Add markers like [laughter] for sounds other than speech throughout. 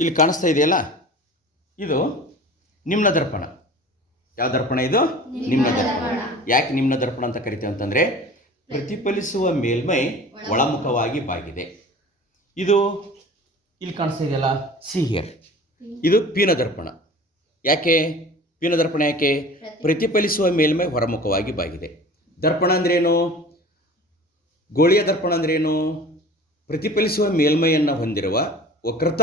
ಇಲ್ಲಿ ಕಾಣಿಸ್ತಾ ಇದೆಯಲ್ಲ? ಇದು ನಿಮ್ನ ದರ್ಪಣ. ಯಾವ ದರ್ಪಣ ಇದು? ನಿಮ್ನ ದರ್ಪಣ. ಯಾಕೆ ನಿಮ್ನ ದರ್ಪಣ ಅಂತ ಕರಿತೇವೆ ಅಂತಂದರೆ ಪ್ರತಿಫಲಿಸುವ ಮೇಲ್ಮೈ ಒಳಮುಖವಾಗಿ ಬಾಗಿದೆ. ಇದು ಇಲ್ಲಿ ಕಾಣಿಸ್ತಾ ಇದೆಯಲ್ಲ? ಸಿ ಹಿಯರ್ ಇದು ಪೀನ ದರ್ಪಣ. ಯಾಕೆ? ಪೀನ ದರ್ಪಣ ಯಾಕೆ? ಪ್ರತಿಫಲಿಸುವ ಮೇಲ್ಮೈ ಹೊರಮುಖವಾಗಿ ಬಾಗಿದೆ. ದರ್ಪಣ ಅಂದ್ರೇನು? ಗೋಳಿಯ ದರ್ಪಣ ಅಂದ್ರೇನು? ಪ್ರತಿಫಲಿಸುವ ಮೇಲ್ಮೈಯನ್ನು ಹೊಂದಿರುವ ವಕ್ರತ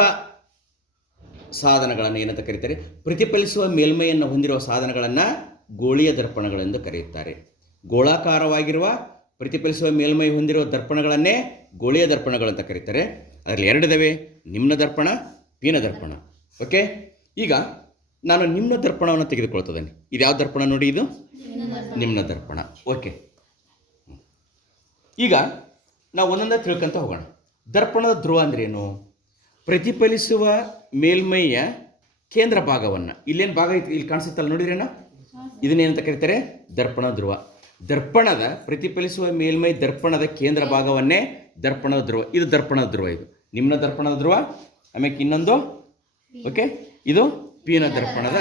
ಸಾಧನಗಳನ್ನು ಏನಂತ ಕರೀತಾರೆ? ಪ್ರತಿಫಲಿಸುವ ಮೇಲ್ಮೈಯನ್ನು ಹೊಂದಿರುವ ಸಾಧನಗಳನ್ನು ಗೋಳಿಯ ದರ್ಪಣಗಳೆಂದು ಕರೆಯುತ್ತಾರೆ. ಗೋಳಾಕಾರವಾಗಿರುವ, ಪ್ರತಿಫಲಿಸುವ ಮೇಲ್ಮೈ ಹೊಂದಿರುವ ದರ್ಪಣಗಳನ್ನೇ ಗೋಳಿಯ ಅಂತ ಕರೀತಾರೆ. ಅದರಲ್ಲಿ ಎರಡಿದಾವೆ ನಿಮ್ನ ದರ್ಪಣ, ಪೀನ ದರ್ಪಣ. ಓಕೆ? ಈಗ ನಾನು ನಿಮ್ನ ದರ್ಪಣವನ್ನು ತೆಗೆದುಕೊಳ್ತಿದ್ದೇನೆ ಇದು ಯಾವ ದರ್ಪಣ ನೋಡಿ ಇದು? ನಿಮ್ನ ದರ್ಪಣ. ಓಕೆ. ಈಗ ನಾವು ಒಂದೊಂದೇ ತಿಳ್ಕೊಂತ ಹೋಗೋಣ. ದರ್ಪಣದ ಧ್ರುವ ಅಂದ್ರೇನು? ಪ್ರತಿಫಲಿಸುವ ಮೇಲ್ಮೈಯ ಕೇಂದ್ರ ಭಾಗವನ್ನು. ಇಲ್ಲೇನು ಭಾಗ ಐತಿ? ಇಲ್ಲಿ ಕಾಣಿಸುತ್ತಲ್ಲ ನೋಡಿದ್ರೇನ ಇದನ್ನೇನಂತ ಕರೀತಾರೆ? ದರ್ಪಣ ಧ್ರುವ. ದರ್ಪಣದ ಪ್ರತಿಫಲಿಸುವ ಮೇಲ್ಮೈ ದರ್ಪಣದ ಕೇಂದ್ರ ಭಾಗವನ್ನೇ ದರ್ಪಣದ ಧ್ರುವ. ಇದು ದರ್ಪಣದ ಧ್ರುವ ಇದು. ನಿಮ್ನ ದರ್ಪಣದ ಧ್ರುವ ಆಮೇಲೆ ಇನ್ನೊಂದು? ಓಕೆ? ಇದು ಪಿನ ದರ್ಪಣದ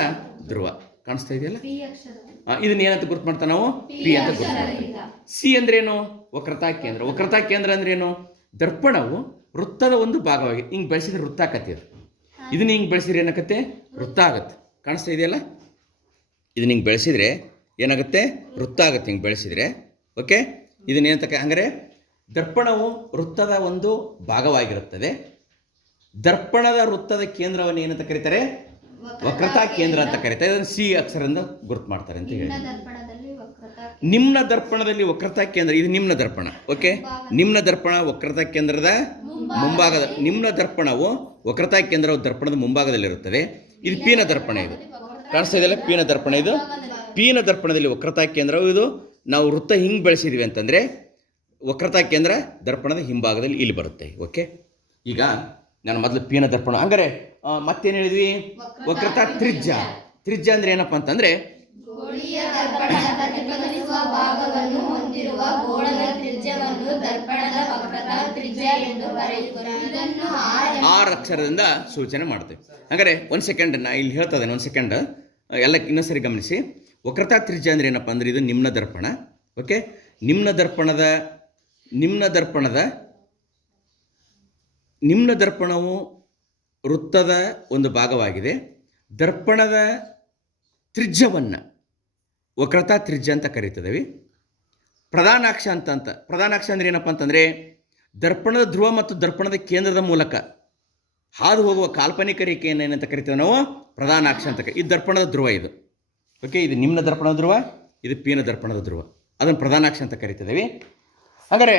ಧ್ರುವ. ಕಾಣಿಸ್ತಾ ಇದೆಯಲ್ಲ? ಇದನ್ನೇನಂತ ಇದನ್ನ ಏನಂತ ಗುರುತು ಮಾಡ್ತಾ ನಾವು? ಪಿ ಅಂತ ಗುರುತು ಮಾಡ್ತೀವಿ. ಸಿ ಅಂದ್ರೇನು? ವಕ್ರತಾ ಕೇಂದ್ರ. ವಕ್ರತಾ ಕೇಂದ್ರ ಅಂದ್ರೇನು? ದರ್ಪಣವು ವೃತ್ತದ ಒಂದು ಭಾಗವಾಗಿ ಹಿಂಗೆ ಬೆಳೆಸಿದ್ರೆ ವೃತ್ತ ಆಕತಿ ಅದು. ಇದನ್ನ ಹಿಂಗೆ ಬೆಳೆಸಿದ್ರೆ ಏನಾಗತ್ತೆ ವೃತ್ತ ಆಗತ್ತೆ. ಕಾಣಿಸ್ತಾ ಇದೆಯಲ್ಲ? ಇದನ್ನ ಹಿಂಗೆ ಬೆಳೆಸಿದ್ರೆ ಏನಾಗುತ್ತೆ? ವೃತ್ತ ಆಗುತ್ತೆ ಹಿಂಗೆ ಬೆಳೆಸಿದ್ರೆ. ಓಕೆ? ಇದನ್ನ ಅಂದರೆ ದರ್ಪಣವು ವೃತ್ತದ ಒಂದು ಭಾಗವಾಗಿರುತ್ತದೆ. ದರ್ಪಣದ ವೃತ್ತದ ಕೇಂದ್ರವನ್ನು ಏನಂತ ಕರೀತಾರೆ? ವಕ್ರತಾ ಕೇಂದ್ರ ಅಂತ ಕರೀತಾರೆ. ಇದನ್ನು ಸಿ ಅಕ್ಷರದಿಂದ ಗುರುತು ಮಾಡ್ತಾರೆ ಅಂತ ಹೇಳಿ. ನಿಮ್ನ ದರ್ಪಣದಲ್ಲಿ ವಕ್ರತಾ ಕೇಂದ್ರ, ಇದು ನಿಮ್ನ ದರ್ಪಣ, ಓಕೆ? ನಿಮ್ನ ದರ್ಪಣ ವಕ್ರತಾ ಕೇಂದ್ರದ ಮುಂಭಾಗದ, ನಿಮ್ನ ದರ್ಪಣವು ವಕ್ರತಾ ಕೇಂದ್ರವು ದರ್ಪಣದ ಮುಂಭಾಗದಲ್ಲಿರುತ್ತದೆ. ಇದು ಪೀನ ದರ್ಪಣ ಇದು. ಕಾಣಿಸ್ತಾ ಇದೆಯಲ್ಲ ಪೀನ ದರ್ಪಣ ಇದು? ಪೀನ ದರ್ಪಣದಲ್ಲಿ ವಕ್ರತಾ ಕೇಂದ್ರವು ಇದು. ನಾವು ವೃತ್ತ ಹಿಂಗೆ ಬೆಳೆಸಿದ್ವಿ ಅಂತಂದರೆ ವಕ್ರತಾ ಕೇಂದ್ರ ದರ್ಪಣದ ಹಿಂಭಾಗದಲ್ಲಿ ಇಲ್ಲಿ ಬರುತ್ತೆ, ಓಕೆ? ಈಗ ನಾನು ಮೊದಲು ಪೀನ ದರ್ಪಣ, ಹಂಗಾರೆ ಮತ್ತೇನು ಹೇಳಿದ್ವಿ? ವಕ್ರತಾ ತ್ರಿಜ್ಯ. ತ್ರಿಜ್ಯ ಅಂದ್ರೆ ಏನಪ್ಪ ಅಂತಂದರೆ ಭಾಗವನ್ನು ಹೊಂದಿರುವ ಗೋಳದ ತ್ರಿಜ್ಯವನ್ನು ದರ್ಪಣದ ವಕ್ರತಾ ತ್ರಿಜ್ಯ ಎಂದು ಇದನ್ನು ಆರ್ ಆರು ಅಕ್ಷರದಿಂದ ಸೂಚನೆ ಮಾಡ್ತೇವೆ ಹಾಗಾದ್ರೆ ಒಂದು ಸೆಕೆಂಡ್ ನಾ ಇಲ್ಲಿ ಹೇಳ್ತಾ ಇದ್ದೇನೆ ಒಂದು ಸೆಕೆಂಡ್ ಎಲ್ಲ ಇನ್ನೊಂದ್ಸರಿ ಗಮನಿಸಿ. ವಕ್ರತಾ ತ್ರಿಜ್ಯ ಅಂದ್ರೆ ಏನಪ್ಪ ಅಂದ್ರೆ ಇದು ನಿಮ್ನ ದರ್ಪಣ. ಓಕೆ ನಿಮ್ನ ದರ್ಪಣದ ನಿಮ್ನ ದರ್ಪಣದ, ನಿಮ್ನ ದರ್ಪಣವು ವೃತ್ತದ ಒಂದು ಭಾಗವಾಗಿದೆ. ದರ್ಪಣದ ತ್ರಿಜ್ಯವನ್ನು ವಕ್ರತಾ ತ್ರಿಜ್ಯ ಅಂತ ಕರೀತಿದ್ದೀವಿ ಪ್ರಧಾನಾಕ್ಷ ಅಂತ ಅಂತ. ಪ್ರಧಾನಾಕ್ಷ ಅಂದ್ರೆ ಏನಪ್ಪ ಅಂತಂದರೆ ದರ್ಪಣದ ಧ್ರುವ ಮತ್ತು ದರ್ಪಣದ ಕೇಂದ್ರದ ಮೂಲಕ ಹಾದು ಹೋಗುವ ಕಾಲ್ಪನಿಕ ರೇಖೆಯನ್ನು ಏನಂತ ಕರಿತೇವೆ ನಾವು? ಪ್ರಧಾನಾಕ್ಷ ಅಂತ ಇದು ದರ್ಪಣದ ಧ್ರುವ ಇದು. ಓಕೆ ಇದು ನಿಮ್ನ ದರ್ಪಣದ ಧ್ರುವ, ಇದು ಪೀನ ದರ್ಪಣದ ಧ್ರುವ. ಅದನ್ನು ಪ್ರಧಾನಾಕ್ಷ ಅಂತ ಕರಿತಿದ್ದೀವಿ ಹಾಗಾದರೆ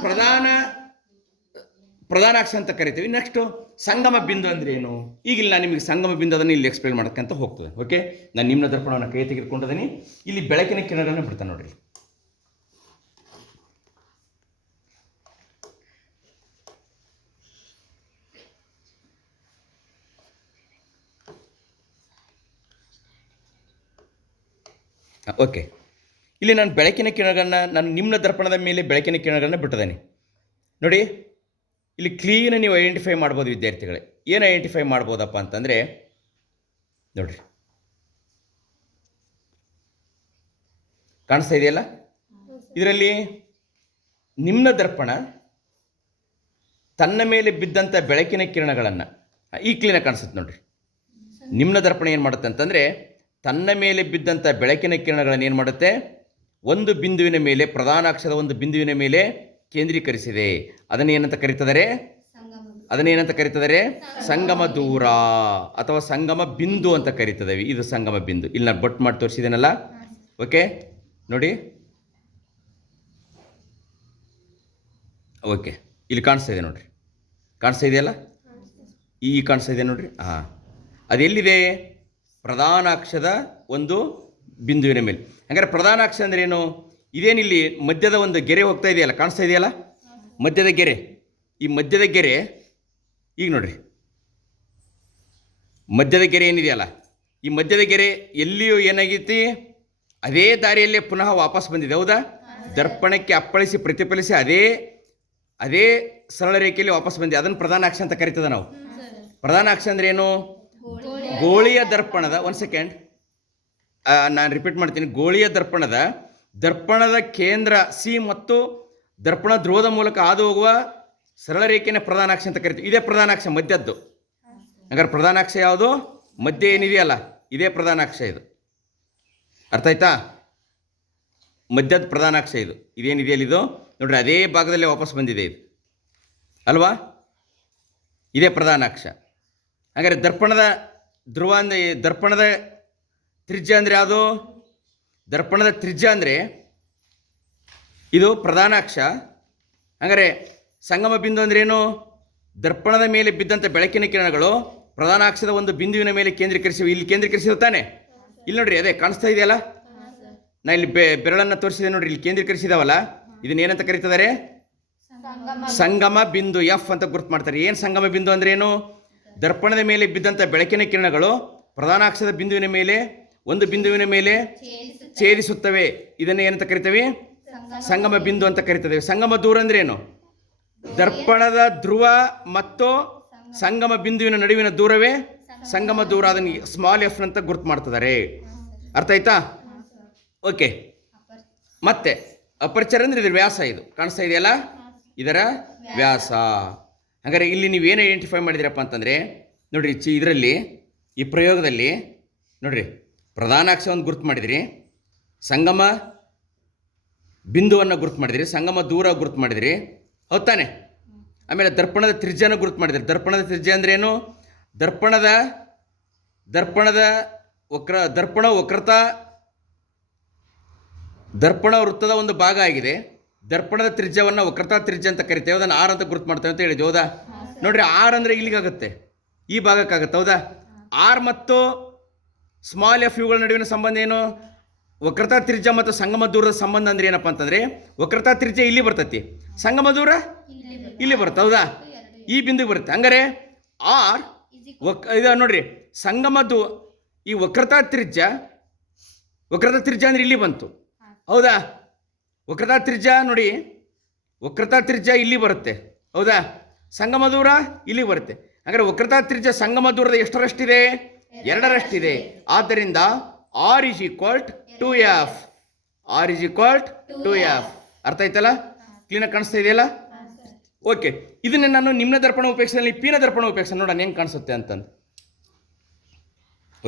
ಪ್ರಧಾನ ಪ್ರಧಾನಾಕ್ಷ ಅಂತ ಕರಿತೀವಿ. ನೆಕ್ಸ್ಟು ಸಂಗಮ ಬಿಂದು ಅಂದ್ರೆ ಏನು? ಈಗ ಇಲ್ಲಿ ನಾನು ನಿಮಗೆ ಸಂಗಮ ಬಿಂದು ಅದನ್ನು ಇಲ್ಲಿ ಎಕ್ಸ್ಪ್ಲೇನ್ ಮಾಡ್ಕೊಂತ ಹೋಗ್ತದೆ. ಓಕೆ ನಾನು ನಿಮ್ಮ ದರ್ಪಣವನ್ನು ಕೈ ತೆಗೆದುಕೊಂಡಿದ್ದೀನಿ. ಇಲ್ಲಿ ಬೆಳಕಿನ ಕಿರಣಗಳನ್ನು ಬಿಡ್ತಾನೆ ನೋಡ್ರಿ. ಓಕೆ ಇಲ್ಲಿ ನಾನು ಬೆಳಕಿನ ಕಿರಣಗಳನ್ನು, ನಾನು ನಿಮ್ಮ ದರ್ಪಣದ ಮೇಲೆ ಬೆಳಕಿನ ಕಿರಣಗಳನ್ನು ಬಿಟ್ಟಿದ್ದೇನೆ. ನೋಡಿ ಇಲ್ಲಿ ಕ್ಲೀನ್ ನೀವು ಐಡೆಂಟಿಫೈ ಮಾಡ್ಬೋದು ವಿದ್ಯಾರ್ಥಿಗಳೇ. ಏನು ಐಡೆಂಟಿಫೈ ಮಾಡ್ಬೋದಪ್ಪ ಅಂತಂದರೆ, ನೋಡ್ರಿ. ಕಾಣಿಸ್ತಾ ಇದೆಯಲ್ಲ? ಇದರಲ್ಲಿ ನಿಮ್ನ ದರ್ಪಣ, ತನ್ನ ಮೇಲೆ ಬಿದ್ದಂಥ ಬೆಳಕಿನ ಕಿರಣಗಳನ್ನು, ಈ ಕ್ಲೀನಾಗಿ ಕಾಣಿಸುತ್ತೆ ನೋಡ್ರಿ. ನಿಮ್ನ ದರ್ಪಣ ಏನು ಮಾಡುತ್ತೆ ಅಂತಂದರೆ, ತನ್ನ ಮೇಲೆ ಬಿದ್ದಂಥ ಬೆಳಕಿನ ಕಿರಣಗಳನ್ನು ಏನು ಮಾಡುತ್ತೆ? ಒಂದು ಬಿಂದುವಿನ ಮೇಲೆ, ಪ್ರಧಾನ ಅಕ್ಷದ ಒಂದು ಬಿಂದುವಿನ ಮೇಲೆ ಕೇಂದ್ರೀಕರಿಸಿದೆ. ಅದನ್ನು ಏನಂತ ಕರೀತಿದ್ದಾರೆ ಅದನ್ನೇನಂತ ಕರೀತಿದ್ದಾರೆ ಸಂಗಮ ದೂರ ಅಥವಾ ಸಂಗಮ ಬಿಂದು ಅಂತ ಕರೀತಿದ್ದೇವೆ ಇದು ಸಂಗಮ ಬಿಂದು. ಇಲ್ಲಿ ನಾನು ಬಟ್ ಮಾಡಿ ತೋರಿಸಿದ್ದೇನಲ್ಲ? ಓಕೆ? ನೋಡಿ. ಓಕೆ. ಇಲ್ಲಿ ಕಾಣಿಸ್ತಾ ಇದೆ ನೋಡ್ರಿ. ಕಾಣಿಸ್ತಾ ಇದೆಯಲ್ಲ? ಈ ಕಾಣಿಸ್ತಾ ಇದೆ ನೋಡ್ರಿ. ಹಾಂ ಅದೆಲ್ಲಿದೆ? ಪ್ರಧಾನ ಅಕ್ಷದ ಒಂದು ಬಿಂದುವಿನ ಮೇಲೆ. ಹಾಗಾದ್ರೆ ಪ್ರಧಾನ ಅಕ್ಷ ಅಂದ್ರೆ ಏನು? ಇದೇನಿಲ್ಲಿ ಮಧ್ಯದ ಒಂದು ಗೆರೆ ಹೋಗ್ತಾ ಇದೆಯಲ್ಲ, ಕಾಣಿಸ್ತಾ ಇದೆಯಲ್ಲ? ಮಧ್ಯದ ಗೆರೆ. ಈ ಮಧ್ಯದ ಗೆರೆ, ಈಗ ನೋಡ್ರಿ. ಮಧ್ಯದ ಗೆರೆ ಏನಿದೆಯಲ್ಲ, ಈ ಮಧ್ಯದ ಗೆರೆ ಎಲ್ಲಿಯೂ ಏನಾಗೈತಿ? ಅದೇ ದಾರಿಯಲ್ಲೇ ಪುನಃ ವಾಪಸ್ ಬಂದಿದೆ, ಹೌದಾ? ದರ್ಪಣಕ್ಕೆ ಅಪ್ಪಳಿಸಿ ಪ್ರತಿಫಲಿಸಿ ಅದೇ ಅದೇ ಸರಳ ರೇಖೆಯಲ್ಲಿ ವಾಪಸ್ ಬಂದಿದೆ. ಅದನ್ನು ಪ್ರಧಾನ ಅಕ್ಷ ಅಂತ ಕರಿತದ ನಾವು. ಪ್ರಧಾನ ಅಕ್ಷ ಅಂದ್ರೆ ಏನು? ಗೋಳಿಯ ದರ್ಪಣದ ಒನ್ ಸೆಕೆಂಡ್ ನಾನು ರಿಪೀಟ್ ಮಾಡ್ತೀನಿ. ಗೋಳಿಯ ದರ್ಪಣದ ದರ್ಪಣದ ಕೇಂದ್ರ ಸಿ ಮತ್ತು ದರ್ಪಣ ಧ್ರುವದ ಮೂಲಕ ಹಾದು ಹೋಗುವ ಸರಳ ರೇಖೆನ ಪ್ರಧಾನಾಕ್ಷ ಅಂತ ಕರಿತೀವಿ. ಇದೇ ಪ್ರಧಾನಾಕ್ಷ ಮಧ್ಯದ್ದು. ಹಾಗಾದ್ರೆ ಪ್ರಧಾನಾಕ್ಷ ಯಾವುದು? ಮಧ್ಯ ಏನಿದೆಯಲ್ಲ, ಇದೇ ಪ್ರಧಾನಾಕ್ಷ ಇದು. ಅರ್ಥ ಆಯ್ತಾ? ಮಧ್ಯದ ಪ್ರಧಾನಾಕ್ಷ ಇದು. ಇದೇನಿದೆಯಲ್ಲ ಇದು? ನೋಡ್ರಿ, ಅದೇ ಭಾಗದಲ್ಲೇ ವಾಪಸ್ ಬಂದಿದೆ ಇದು. ಅಲ್ವಾ? ಇದೇ ಪ್ರಧಾನಾಕ್ಷ. ಹಾಗಾದ್ರೆ ದರ್ಪಣದ ಧ್ರುವ ಅಂದರೆ, ದರ್ಪಣದ ತ್ರಿಜ್ಯ ಅಂದರೆ ಯಾವುದು? ದರ್ಪಣದ ತ್ರಿಜ್ಯ ಅಂದರೆ ಇದು ಪ್ರಧಾನಾಕ್ಷ ಹಂಗಾರೆ ಸಂಗಮ ಬಿಂದು ಅಂದ್ರೇನು ದರ್ಪಣದ ಮೇಲೆ ಬಿದ್ದಂಥ ಬೆಳಕಿನ ಕಿರಣಗಳು ಪ್ರಧಾನಾಕ್ಷದ ಒಂದು ಬಿಂದುವಿನ ಮೇಲೆ ಕೇಂದ್ರೀಕರಿಸಿವೆ. ಇಲ್ಲಿ ಕೇಂದ್ರೀಕರಿಸಿದ ತಾನೆ? ಇಲ್ಲಿ ನೋಡ್ರಿ, ಅದೇ ಕಾಣಿಸ್ತಾ ಇದೆಯಲ್ಲ? ನಾ ಇಲ್ಲಿ ಬೆ, ಬೆರಳನ್ನು ತೋರಿಸಿದೆ ನೋಡ್ರಿ, ಇಲ್ಲಿ ಕೇಂದ್ರೀಕರಿಸಿದಾವಲ್ಲ? ಇದನ್ನೇನಂತ ಕರೀತಿದ್ದಾರೆ? ಸಂಗಮ ಬಿಂದು ಎಫ್ ಅಂತ ಗುರುತು ಮಾಡ್ತಾರೆ. ಏನು ಸಂಗಮ ಬಿಂದು ಅಂದ್ರೇನು ದರ್ಪಣದ ಮೇಲೆ ಬಿದ್ದಂಥ ಬೆಳಕಿನ ಕಿರಣಗಳು ಪ್ರಧಾನಾಕ್ಷದ ಬಿಂದುವಿನ ಮೇಲೆ ಒಂದು ಬಿಂದುವಿನ ಮೇಲೆ ಛೇದಿಸುತ್ತವೆ. ಇದನ್ನು ಏನಂತ ಕರಿತೇವೆ? ಸಂಗಮ ಬಿಂದು. ಅಂತ ಕರಿತೇವೆ. ಸಂಗಮ ದೂರ ಅಂದ್ರೆ ಏನು? ದರ್ಪಣದ ಧ್ರುವ ಮತ್ತು ಸಂಗಮ. ಬಿಂದುವಿನ ನಡುವಿನ ದೂರವೇ? ಸಂಗಮ ದೂರ ಅದನ್ನು ಸ್ಮಾಲ್ ಎಫ್ ಅಂತ ಗುರುತು ಮಾಡ್ತಿದ್ದಾರೆ. ಅರ್ಥ ಆಯ್ತಾ? ಓಕೆ ಮತ್ತೆ ಅಪರ್ಚರ್ ಅಂದ್ರೆ ಇದ್ರ ವ್ಯಾಸ ಇದು. ಕಾಣಿಸ್ತಾ ಇದೆಯಲ್ಲ? ಇದರ ವ್ಯಾಸ. ಹಾಗಾದ್ರೆ ಇಲ್ಲಿ ನೀವು ಏನು ಐಡೆಂಟಿಫೈ ಮಾಡಿದಿರಪ್ಪ ಅಂತಂದರೆ ನೋಡ್ರಿ ಚಿ ಇದರಲ್ಲಿ ಈ ಪ್ರಯೋಗದಲ್ಲಿ ನೋಡ್ರಿ ಪ್ರಧಾನಾಕ್ಷ ಒಂದು ಗುರುತು ಮಾಡಿದಿರಿ. ಸಂಗಮ ಬಿಂದುವನ್ನು ಗುರುತು ಮಾಡಿದಿರಿ. ಸಂಗಮ ದೂರ ಗುರುತು ಮಾಡಿದಿರಿ. ಹೌದ್ ತಾನೆ? ಆಮೇಲೆ ದರ್ಪಣದ ತ್ರಿಜ್ಯನ ಗುರುತು ಮಾಡಿದಿರಿ. ದರ್ಪಣದ ತ್ರಿಜ್ಯ ಅಂದ್ರೆ ಏನು? ದರ್ಪಣದ ದರ್ಪಣದ ವಕ್ರ ದರ್ಪಣ ವಕ್ರತಾ ದರ್ಪಣ ವೃತ್ತದ ಒಂದು ಭಾಗ ಆಗಿದೆ. ದರ್ಪಣದ ತ್ರಿಜ್ಯವನ್ನು ವಕ್ರತಾ ತ್ರಿಜ್ಯ ಅಂತ ಕರಿತೇವೆ. ಅದನ್ನು ಆರ್ ಅಂತ ಗುರುತು ಮಾಡ್ತೇವೆ ಅಂತ ಹೇಳಿದ್ವಿ. ಹೌದಾ? ನೋಡ್ರಿ ಆರ್ ಅಂದರೆ ಇಲ್ಲಿಗಾಗುತ್ತೆ. ಈ ಭಾಗಕ್ಕಾಗುತ್ತೆ. ಹೌದಾ? ಆರ್ ಮತ್ತು ಸ್ಮಾಲ್ ಎಫ್ ಯುಗಳ ನಡುವಿನ ಸಂಬಂಧ ಏನು? ವಕ್ರತಾ ತ್ರಿಜ್ಯ ಮತ್ತು ಸಂಗಮ ದೂರದ ಸಂಬಂಧ ಅಂದ್ರೆ ಏನಪ್ಪ ಅಂತಂದ್ರೆ, ವಕ್ರತಾ ತ್ರಿಜ್ಯ ಇಲ್ಲಿ ಬರ್ತೈತಿ. ಸಂಗಮ ದೂರ ಇಲ್ಲಿ ಬರುತ್ತೆ, ಹೌದಾ? ಈ ಬಿಂದು ಬರುತ್ತೆ. ಹಂಗಾರೆ ಆರ್ ವಕ್ ಇದು ನೋಡ್ರಿ ಸಂಗಮ ಈ ವಕ್ರತಾ ತ್ರಿಜ್ಯ ವಕ್ರತಾ ತ್ರಿಜ್ಯ ಅಂದ್ರೆ ಇಲ್ಲಿ ಬಂತು. ಹೌದಾ? ವಕ್ರತಾ ತ್ರಿಜ್ಯ ನೋಡಿ, ವಕ್ರತಾ ತ್ರಿಜ್ಯ ಇಲ್ಲಿ ಬರುತ್ತೆ. ಹೌದಾ? ಸಂಗಮ ದೂರ ಇಲ್ಲಿ ಬರುತ್ತೆ. ಹಾಗಾದ್ರೆ ವಕ್ರತಾ ತ್ರಿಜ್ಯ ಸಂಗಮ ದೂರದ ಎಷ್ಟರಷ್ಟಿದೆ? ಎರಡರಷ್ಟಿದೆ. ಆದ್ದರಿಂದ R is equal to F R is equal to F ಅರ್ಥ ಆಯ್ತಲ್ಲ? ಕ್ಲೀನಾಗಿ ಕಾಣಿಸ್ತಾ ಇದೆಯಲ್ಲ? ಓಕೆ ಇದನ್ನ ನಾನು ನಿಮ್ನ ದರ್ಪಣ ಉಪಯೋಗಿಸಲಿ ಪೀನ ದರ್ಪಣ ಉಪಯೋಗಿಸ ನೋಡೋಣ ಹೆಂಗೆ ಕಾಣಿಸುತ್ತೆ ಅಂತಂದು.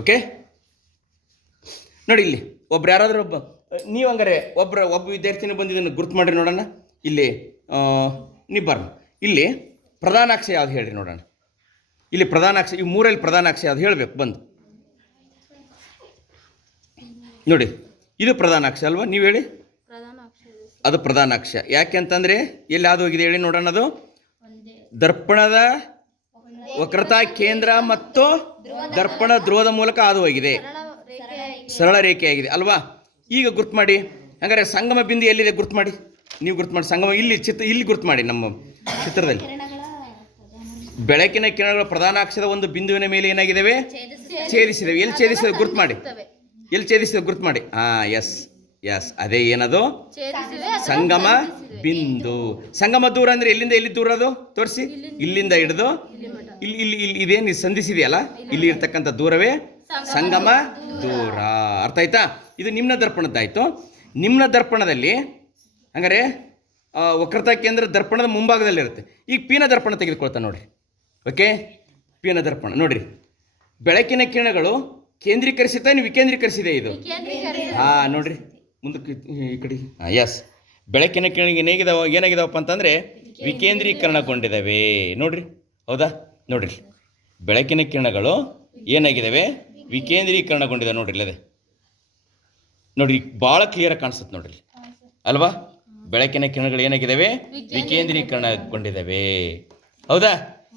ಓಕೆ ನೋಡಿ ಇಲ್ಲಿ ಒಬ್ರು ಯಾರಾದರೂ ಒಬ್ಬ ನೀವು ಹಂಗಾರೆ ಒಬ್ಬರ ಒಬ್ಬ ವಿದ್ಯಾರ್ಥಿನೂ ಬಂದು ಇದನ್ನು ಗುರುತು ಮಾಡಿರಿ ನೋಡೋಣ. ಇಲ್ಲಿ ನೀವು ಬರ್ರಿ. ಇಲ್ಲಿ ಪ್ರಧಾನಾಕ್ಷ ಯಾವ್ದು ಹೇಳ್ರಿ ನೋಡೋಣ. ಇಲ್ಲಿ ಪ್ರಧಾನಾಕ್ಷಿ ಈ ಮೂರಲ್ಲಿ ಪ್ರಧಾನಾಕ್ಷಿ ಅದು ಹೇಳಬೇಕು ಬಂದು. ನೋಡಿ ಇದು ಪ್ರಧಾನಾಕ್ಷ ಅಲ್ವಾ? ನೀವು ಹೇಳಿ. ಅದು ಪ್ರಧಾನಾಕ್ಷ ಯಾಕೆ ಅಂತಂದರೆ ಎಲ್ಲಿ ಅದು ಹೋಗಿದೆ ಹೇಳಿ ನೋಡೋಣ ಅದು. ದರ್ಪಣದ ವಕ್ರತಾ ಕೇಂದ್ರ ಮತ್ತು ದರ್ಪಣ ಧ್ರುವದ ಮೂಲಕ ಹಾದು ಹೋಗಿದೆ. ಸರಳ ರೇಖೆಯಾಗಿದೆ. ಅಲ್ವಾ? ಈಗ ಗುರ್ತು ಮಾಡಿ. ಹಂಗಾರೆ ಸಂಗಮ ಬಿಂದು ಎಲ್ಲಿದೆ ಗುರ್ತು ಮಾಡಿ? ನೀವು ಗುರ್ತು ಮಾಡಿ. ಸಂಗಮ ಇಲ್ಲಿ ಚಿತ್ರ ಇಲ್ಲಿ ಗುರ್ತು ಮಾಡಿ ನಮ್ಮ ಚಿತ್ರದಲ್ಲಿ. ಬೆಳಕಿನ ಕಿರಣಗಳು ಪ್ರಧಾನ ಅಕ್ಷದ ಒಂದು ಬಿಂದುವಿನ ಮೇಲೆ ಏನಾಗಿದ್ದಾವೆ? ಛೇದಿಸಿದವೆ. ಎಲ್ಲಿ ಛೇದಿಸಿದ ಗುರುತು ಮಾಡಿ. ಎಲ್ಲಿ ಛೇದಿಸಿದ ಗುರುತು ಮಾಡಿ? ಹಾ ಎಸ್ ಎಸ್ ಅದೇ ಏನದು? ಸಂಗಮ ಬಿಂದು. ಸಂಗಮ ದೂರ ಅಂದ್ರೆ ಎಲ್ಲಿಂದ ಎಲ್ಲಿ ದೂರ ಅದು? ತೋರಿಸಿ. ಇಲ್ಲಿಂದ. ಹಿಡಿದು. ಇಲ್ಲಿ ಇಲ್ಲಿ ಇಲ್ಲಿ ಇದೇನು ಸಂಧಿಸಿದೆಯಲ್ಲ? ಇಲ್ಲಿ ಇರ್ತಕ್ಕಂಥ ದೂರವೇ? ಸಂಗಮ ದೂರ. ಅರ್ಥ ಆಯ್ತಾ? ಇದು ನಿಮ್ನ ದರ್ಪಣದ್ದಾಯ್ತು. ನಿಮ್ನ ದರ್ಪಣದಲ್ಲಿ ಹಂಗಾರೆ ವಕ್ರತಾ ಕೇಂದ್ರ ದರ್ಪಣದ ಮುಂಭಾಗದಲ್ಲಿರುತ್ತೆ. ಈಗ ಪೀನ ದರ್ಪಣ ತೆಗೆದುಕೊಳ್ತಾ ನೋಡ್ರಿ. ಓಕೆ? ಪಿಯನ ದರ್ಪಣ. ನೋಡ್ರಿ. ಬೆಳಕಿನ ಕಿರಣಗಳು ಕೇಂದ್ರೀಕರಿಸಿದ ನೀವು ವಿಕೇಂದ್ರೀಕರಿಸಿದೆ ಇದು. ಹಾ ನೋಡ್ರಿ. ಮುಂದಕ್ಕೆ ಈ ಕಡೆ. ಹಾಂ ಎಸ್ ಬೆಳಕಿನ ಕಿರಣಿಗೆ ಏನಾಗಿದಾವ ಏನಾಗಿದಾವಪ್ಪ ಅಂತಂದರೆ ವಿಕೇಂದ್ರೀಕರಣಗೊಂಡಿದ್ದಾವೆ ನೋಡ್ರಿ. ಹೌದಾ? ನೋಡ್ರಿ. ಬೆಳಕಿನ ಕಿರಣಗಳು ಏನಾಗಿದ್ದಾವೆ ವಿಕೇಂದ್ರೀಕರಣಗೊಂಡಿದೆ ನೋಡ್ರಿ ಅದೇ ನೋಡ್ರಿ ಭಾಳ ಕ್ಲಿಯರ್ ಕಾಣಿಸುತ್ತೆ ನೋಡ್ರಿ. ಅಲ್ವಾ? ಬೆಳಕಿನ ಕಿರಣಗಳು ಏನಾಗಿದ್ದಾವೆ ವಿಕೇಂದ್ರೀಕರಣಗೊಂಡಿದ್ದಾವೆ ಹೌದಾ?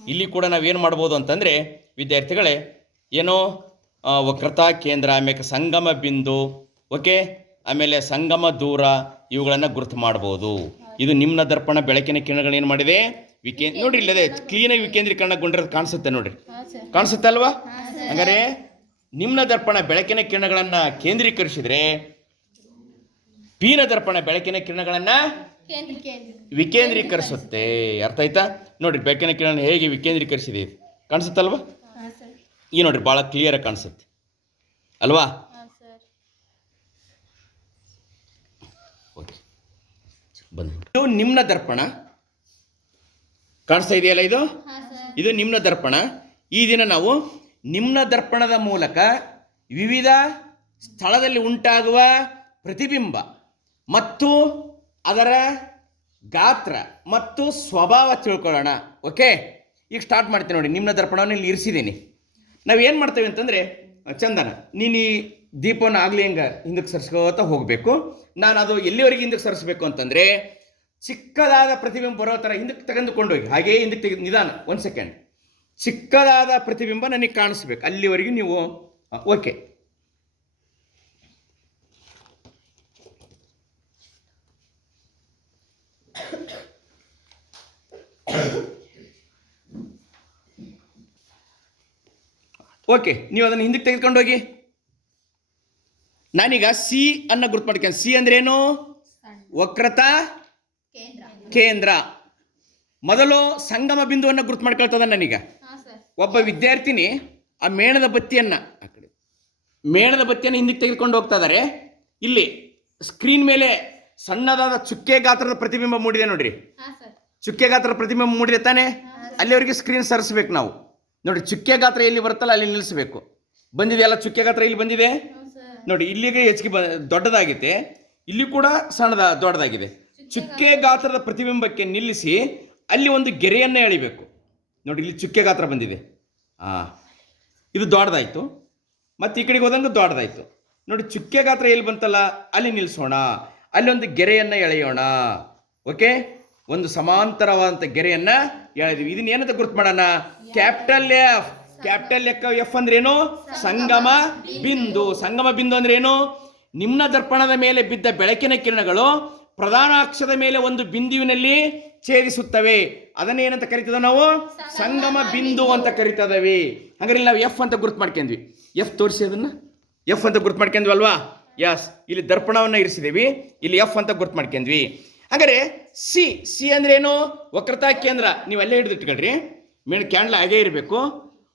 ಇಲ್ಲಿ ಕೂಡ ನಾವೇನು ಮಾಡ್ಬೋದು ಅಂತಂದರೆ ವಿದ್ಯಾರ್ಥಿಗಳೇ ಏನೋ ವಕ್ರತಾ ಕೇಂದ್ರ ಆಮೇಲೆ ಸಂಗಮ ಬಿಂದು ಓಕೆ? ಆಮೇಲೆ ಸಂಗಮ ದೂರ ಇವುಗಳನ್ನು ಗುರುತು ಮಾಡ್ಬೋದು. ಇದು ನಿಮ್ಮ ದರ್ಪಣ ಬೆಳಕಿನ ಕಿರಣಗಳು ಏನು ಮಾಡಿದೆ? ವಿಕೇ ನೋಡ್ರಿ ಇಲ್ಲದೆ ಕ್ಲೀನಾಗಿ ವಿಕೇಂದ್ರೀಕರಣಗೊಂಡಿರೋದು ಕಾಣಿಸುತ್ತೆ ನೋಡ್ರಿ. ಕಾಣಿಸುತ್ತೆ ಅಲ್ವಾ ಹಂಗಾರೆ ನಿಮ್ನ ದರ್ಪಣ ಬೆಳಕಿನ ಕಿರಣಗಳನ್ನು ಕೇಂದ್ರೀಕರಿಸಿದ್ರೆ ಪೀನ ದರ್ಪಣ ಬೆಳಕಿನ ಕಿರಣಗಳನ್ನು ವಿಕೇಂದ್ರೀಕರಿಸುತ್ತೆ. ಅರ್ಥ ಆಯ್ತಾ? ನೋಡ್ರಿ ಬೆಕ್ಕನ ಕಿರಣ ಹೇಗೆ ವಿಕೇಂದ್ರೀಕರಿಸಿದೆ. ಇದು. ಕಾಣಿಸುತ್ತಲ್ವಾ ಈ ನೋಡ್ರಿ ಭಾಳ ಕ್ಲಿಯರಾಗಿ ಕಾಣಿಸುತ್ತೆ. ಅಲ್ವಾ? ಓಕೆ. ಇದು ನಿಮ್ನ ದರ್ಪಣ. ಕಾಣಿಸ್ತಾ ಇದೆಯಲ್ಲ ಇದು? ಇದು ನಿಮ್ನ ದರ್ಪಣ. ಈ ದಿನ ನಾವು ನಿಮ್ನ ದರ್ಪಣದ ಮೂಲಕ ವಿವಿಧ ಸ್ಥಳದಲ್ಲಿ ಉಂಟಾಗುವ ಪ್ರತಿಬಿಂಬ ಮತ್ತು ಅದರ ಗಾತ್ರ ಮತ್ತು ಸ್ವಭಾವ ತಿಳ್ಕೊಳ್ಳೋಣ, ಓಕೆ? ಈಗ ಸ್ಟಾರ್ಟ್ ಮಾಡ್ತೀನಿ ನೋಡಿ ನಿಮ್ಮ ದರ್ಪಣವನ್ನು ಇಲ್ಲಿ ಇರಿಸಿದ್ದೀನಿ. ನಾವು ಏನು ಮಾಡ್ತೇವೆ ಅಂತಂದರೆ ಚಂದನ, ನೀನು ಈ ದೀಪವನ್ನು ಆಗಲಿ ಹಿಂಗೆ ಹಿಂದಕ್ಕೆ ಸರಿಸ್ಕೋತ ಹೋಗಬೇಕು. ನಾನು ಅದು ಎಲ್ಲಿವರೆಗೆ ಹಿಂದಕ್ಕೆ ಸರಿಸ್ಬೇಕು ಅಂತಂದರೆ, ಚಿಕ್ಕದಾದ ಪ್ರತಿಬಿಂಬ ಬರೋ ಥರ ಹಿಂದಕ್ಕೆ ತೆಗೆದುಕೊಂಡೋಗಿ ಹಾಗೇ. ಹಿಂದಕ್ಕೆ ತೆಗೆದು, ನಿಧಾನ, ಒಂದು ಸೆಕೆಂಡ್ ಚಿಕ್ಕದಾದ ಪ್ರತಿಬಿಂಬ ನನಗೆ ಕಾಣಿಸ್ಬೇಕು. ಅಲ್ಲಿವರೆಗೆ ನೀವು ಓಕೆ [coughs] ಓಕೆ ನೀವು ಅದನ್ನು ಹಿಂದಕ್ಕೆ ತೆಗೆದುಕೊಂಡು ಹೋಗಿ. ನಾನೀಗ ಸಿ ಅನ್ನ ಗುರುತು ಮಾಡ್ಕೊಂಡು ಸಿ ಅಂದ್ರೇನು? ವಕ್ರತಾ? ಕೇಂದ್ರ. ಮೊದಲು ಸಂಗಮ ಬಿಂದುವನ್ನು ಗುರುತು ಮಾಡ್ಕೊಳ್ತದ ನಾನೀಗ. ಒಬ್ಬ ವಿದ್ಯಾರ್ಥಿನಿ ಆ ಮೇಣದ ಬತ್ತಿಯನ್ನ ಆ ಕಡೆ. ಮೇಣದ ಬತ್ತಿಯನ್ನು ಹಿಂದಕ್ಕೆ ತೆಗೆದುಕೊಂಡು ಹೋಗ್ತಾ ಇದಾರೆ. ಇಲ್ಲಿ ಸ್ಕ್ರೀನ್ ಮೇಲೆ ಸಣ್ಣದಾದ ಚುಕ್ಕೆ ಗಾತ್ರದ ಪ್ರತಿಬಿಂಬ ಮೂಡಿದೆ ನೋಡ್ರಿ. ಚುಕ್ಕೆ ಗಾತ್ರ ಪ್ರತಿಮೆ ಮೂಡಿದೆ ತಾನೇ? ಅಲ್ಲಿವರೆಗೆ ಸ್ಕ್ರೀನ್ ಸರಿಸ್ಬೇಕು ನಾವು. ನೋಡಿ ಚುಕ್ಕೆ ಗಾತ್ರ ಎಲ್ಲಿ ಬರುತ್ತಲ್ಲ ಅಲ್ಲಿ ನಿಲ್ಲಿಸಬೇಕು. ಬಂದಿದೆಯಲ್ಲ ಚುಕ್ಕೆ ಗಾತ್ರ ಇಲ್ಲಿ ಬಂದಿದೆ? ನೋಡಿ ಇಲ್ಲಿಗೆ ಹೆಚ್ಚಿಗೆ ಬ ದೊಡ್ಡದಾಗಿದೆ. ಇಲ್ಲಿ ಕೂಡ ಸಣ್ಣದ ದೊಡ್ಡದಾಗಿದೆ. ಚುಕ್ಕೆ ಗಾತ್ರದ ಪ್ರತಿಬಿಂಬಕ್ಕೆ ನಿಲ್ಲಿಸಿ ಅಲ್ಲಿ ಒಂದು ಗೆರೆಯನ್ನು ಎಳಿಬೇಕು. ನೋಡಿ ಇಲ್ಲಿ ಚುಕ್ಕೆ ಗಾತ್ರ ಬಂದಿದೆ. ಹಾಂ ಇದು ದೊಡ್ಡದಾಯಿತು. ಮತ್ತು ಈ ಕಡೆಗೆ ಹೋದಂಗೆ ದೊಡ್ಡದಾಯಿತು. ನೋಡಿ ಚುಕ್ಕೆ ಗಾತ್ರ ಎಲ್ಲಿ ಬಂತಲ್ಲ ಅಲ್ಲಿ ನಿಲ್ಲಿಸೋಣ ಅಲ್ಲಿ ಒಂದು ಗೆರೆಯನ್ನು ಎಳೆಯೋಣ. ಓಕೆ ಒಂದು ಸಮಾಂತರವಾದಂಥ ಗೆರೆಯನ್ನ ಹೇಳಿದ್ವಿ ಇದನ್ನ ಏನಂತ ಗುರುತು ಮಾಡೋಣ? ಕ್ಯಾಪಿಟಲ್ ಎಫ್ ಕ್ಯಾಪಿಟಲ್ ಎಫ್ ಏನು ಸಂಗಮ ಬಿಂದು. ಸಂಗಮ ಬಿಂದು ಏನು ನಿಮ್ನ ದರ್ಪಣದ ಮೇಲೆ ಬಿದ್ದ ಬೆಳಕಿನ ಕಿರಣಗಳು ಪ್ರಧಾನ ಅಕ್ಷದ ಮೇಲೆ ಒಂದು ಬಿಂದುವಿನಲ್ಲಿ ಛೇದಿಸುತ್ತವೆ. ಅದನ್ನ ಏನಂತ ಕರಿತದ ನಾವು? ಸಂಗಮ ಬಿಂದು ಅಂತ ಕರಿತದವಿ. ಹಾಗಾದ್ರೆ ನಾವು ಎಫ್ ಅಂತ ಗುರುತು ಮಾಡ್ಕೊಂಡ್ವಿ. ಎಫ್ ತೋರಿಸಿ ಅದನ್ನ. ಎಫ್ ಅಂತ ಗುರುತು ಮಾಡ್ಕೊಂಡ್ವಿ ಅಲ್ವಾ? ಯಸ್ ಇಲ್ಲಿ ದರ್ಪಣವನ್ನು ಇರಿಸಿದೀವಿ. ಇಲ್ಲಿ ಎಫ್ ಅಂತ ಗುರುತು ಮಾಡ್ಕೊಂಡ್ವಿ. ಹಾಗಾದ್ರೆ ಸಿ ಸಿ ಅಂದ್ರೆ ಏನು? ವಕ್ರತಾ ಕೇಂದ್ರ. ನೀವು ಅಲ್ಲೇ ಹಿಡಿದಿಟ್ಕೊಳ್ರಿ ಮೇನ್ ಕ್ಯಾಂಡಲ್ ಹಾಗೇ ಇರಬೇಕು.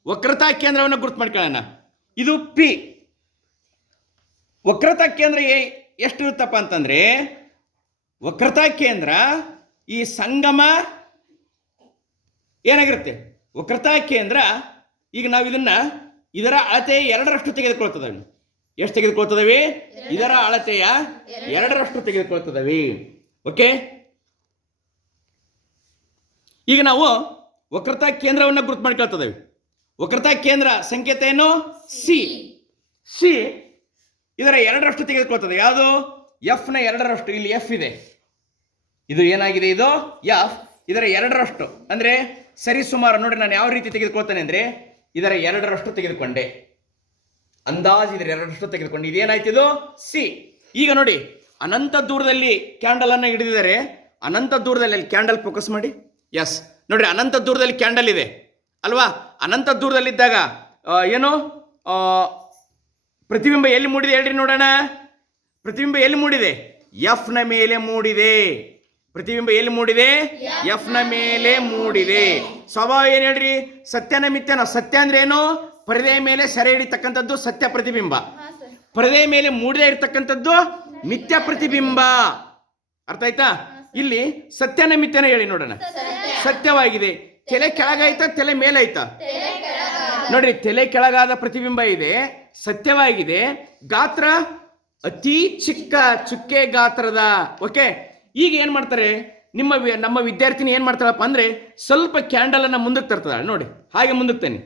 ವಕ್ರತಾ ಕೇಂದ್ರವನ್ನು ಗುರುತು ಮಾಡ್ಕೊಳ್ಳೋಣ. ಇದು ಪಿ ವಕ್ರತಾ ಕೇಂದ್ರ ಎಷ್ಟು ಇರುತ್ತಪ್ಪ ಅಂತಂದ್ರೆ, ವಕ್ರತಾ ಕೇಂದ್ರ ಈ ಸಂಗಮ ಏನಾಗಿರುತ್ತೆ? ವಕ್ರತಾ ಕೇಂದ್ರ, ಈಗ ನಾವು ಇದನ್ನ ಇದರ ಅಳತೆ ಎರಡರಷ್ಟು ತೆಗೆದುಕೊಳ್ತದವಿ. ಎಷ್ಟು ತೆಗೆದುಕೊಳ್ತದವಿ? ಇದರ ಅಳತೆಯ ಎರಡರಷ್ಟು ತೆಗೆದುಕೊಳ್ತದವಿ. ಓಕೆ ಈಗ ನಾವು ವಕ್ರತಾ ಕೇಂದ್ರವನ್ನು ಗುರುತು ಮಾಡ್ಕೊಳ್ತದವಿ ವಕ್ರತಾ ಕೇಂದ್ರ ಸಂಕೇತ ಏನು? ಸಿ ಸಿ ಇದರ ಎರಡರಷ್ಟು ತೆಗೆದುಕೊಳ್ತದೆ. ಯಾವುದು? ಎಫ್ನ ಎರಡರಷ್ಟು. ಇಲ್ಲಿ ಎಫ್ ಇದೆ. ಇದು ಏನಾಗಿದೆ ಇದು? ಎಫ್ ಇದರ ಎರಡರಷ್ಟು. ಅಂದರೆ ಸರಿ ಸುಮಾರು ನೋಡಿ ನಾನು ಯಾವ ರೀತಿ ತೆಗೆದುಕೊಳ್ತೇನೆ ಅಂದರೆ ಇದರ ಎರಡರಷ್ಟು ತೆಗೆದುಕೊಂಡೆ. ಅಂದಾಜು ಇದರ ಎರಡರಷ್ಟು ತೆಗೆದುಕೊಂಡೆ. ಇದೇನಾಯ್ತು ಇದು? ಸಿ ಈಗ ನೋಡಿ, ಅನಂತ ದೂರದಲ್ಲಿ ಕ್ಯಾಂಡಲ್ ಅನ್ನು ಹಿಡಿದಿದ್ದಾರೆ ಅನಂತ ದೂರದಲ್ಲಿ ಕ್ಯಾಂಡಲ್ ಫೋಕಸ್ ಮಾಡಿ. ಎಸ್ ನೋಡ್ರಿ, ಅನಂತ ದೂರದಲ್ಲಿ ಕ್ಯಾಂಡಲ್ ಇದೆ. ಅಲ್ವಾ? ಅನಂತ ದೂರದಲ್ಲಿದ್ದಾಗ ಏನು? ಪ್ರತಿಬಿಂಬ ಎಲ್ಲಿ ಮೂಡಿದೆ ಹೇಳ್ರಿ ನೋಡೋಣ. ಪ್ರತಿಬಿಂಬ ಎಲ್ಲಿ ಮೂಡಿದೆ? ಎಫ್ನ ಮೇಲೆ ಮೂಡಿದೆ. ಪ್ರತಿಬಿಂಬ ಎಲ್ಲಿ ಮೂಡಿದೆ? ಎಫ್ನ ಮೇಲೆ ಮೂಡಿದೆ. ಸ್ವಭಾವ ಏನು ಹೇಳ್ರಿ? ಸತ್ಯನ ಮಿಥ್ಯನ. ಸತ್ಯ ಅಂದ್ರೆ ಏನು? ಪರದೆಯ ಮೇಲೆ ಸೆರೆ ಹಿಡಿತಕ್ಕಂಥದ್ದು ಸತ್ಯ ಪ್ರತಿಬಿಂಬ. ಪರದೆಯ ಮೇಲೆ ಮೂಡದೇ ಇರತಕ್ಕಂಥದ್ದು ಮಿಥ್ಯ ಪ್ರತಿಬಿಂಬ. ಅರ್ಥ ಆಯ್ತಾ? ಇಲ್ಲಿ ಸತ್ಯನ ಮಿಥ್ಯನ ಹೇಳಿ ನೋಡೋಣ. ಸತ್ಯವಾಗಿದೆ. ತಲೆ ಕೆಳಗಾಯ್ತಾ ತಲೆ ಮೇಲಾಯ್ತಾ? ನೋಡ್ರಿ ತಲೆ ಕೆಳಗಾದ ಪ್ರತಿಬಿಂಬ ಇದೆ ಸತ್ಯವಾಗಿದೆ. ಗಾತ್ರ ಅತಿ ಚಿಕ್ಕ ಚುಕ್ಕೆ ಗಾತ್ರದ ಓಕೆ? ಈಗ ಏನ್ ಮಾಡ್ತಾರೆ? ನಿಮ್ಮ ನಮ್ಮ ವಿದ್ಯಾರ್ಥಿನಿ ಏನ್ ಮಾಡ್ತಾಳಪ್ಪ ಅಂದ್ರೆ ಸ್ವಲ್ಪ ಕ್ಯಾಂಡಲ್ ಅನ್ನ ಮುಂದಕ್ಕೆ ತರ್ತಾಳೆ ನೋಡಿ. ಹಾಗೆ ಮುಂದಕ್ಕೆ ತನ್ನಿ